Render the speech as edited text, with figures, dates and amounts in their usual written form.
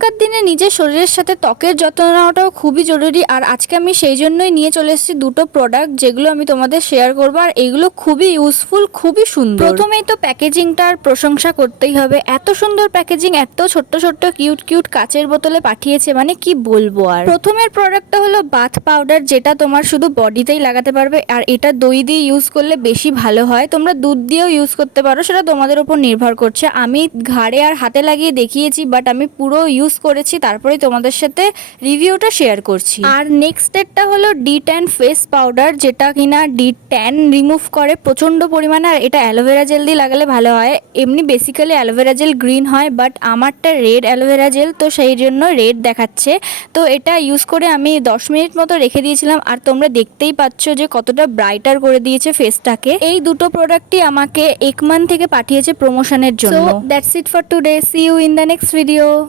এখনকার দিনে নিজের শরীরের সাথে ত্বকের যত্ন নেওয়াটাও খুবই জরুরি। আর আজকে আমি সেই জন্যই নিয়ে চলে এসেছি দুটো প্রোডাক্ট, যেগুলো আমি তোমাদের শেয়ার করবো। আর এগুলো খুবই ইউজফুল, খুবই সুন্দর। প্রথমেই তো প্যাকেজিংটার প্রশংসা করতেই হবে। এত সুন্দর প্যাকেজিং, এত ছোট্ট ছোট্ট কিউট কিউট কাচের বোতলে পাঠিয়েছে, মানে কি বলবো। আর প্রথমের প্রোডাক্টটা হলো বাথ পাউডার, যেটা তোমার শুধু বডিতেই লাগাতে পারবে। আর এটা দই দিয়ে ইউজ করলে বেশি ভালো হয়। তোমরা দুধ দিয়েও ইউজ করতে পারো, সেটা তোমাদের উপর নির্ভর করছে। আমি ঘাড়ে আর হাতে লাগিয়ে দেখিয়েছি, বাট আমি পুরো ইউজ করেছি, তারপরে তোমাদের সাথে রিভিউটা শেয়ার করছি। আর নেক্সট স্টেপটা হলো ডি10 ফেস পাউডার, যেটা কিনা ডি10 রিমুভ করে প্রচন্ড পরিমাণে। আর এটা অ্যালোভেরা জেল দিয়ে লাগালে ভালো হয়। এমনি বেসিক্যালি অ্যালোভেরা জেল গ্রিন হয়, বাট আমারটা রেড অ্যালোভেরা জেল, তো সেই জন্য রেড দেখাচ্ছে। তো এটা ইউজ করে আমি 10 মিনিট মতো রেখে দিয়েছিলাম। আর তোমরা দেখতেই পাচ্ছ যে কতটা ব্রাইটার করে দিয়েছে ফেসটাকে। এই দুটো প্রোডাক্টই আমাকে একমান থেকে পাঠিয়েছে প্রমোশনের জন্য। So that's it for today, see you in the next video.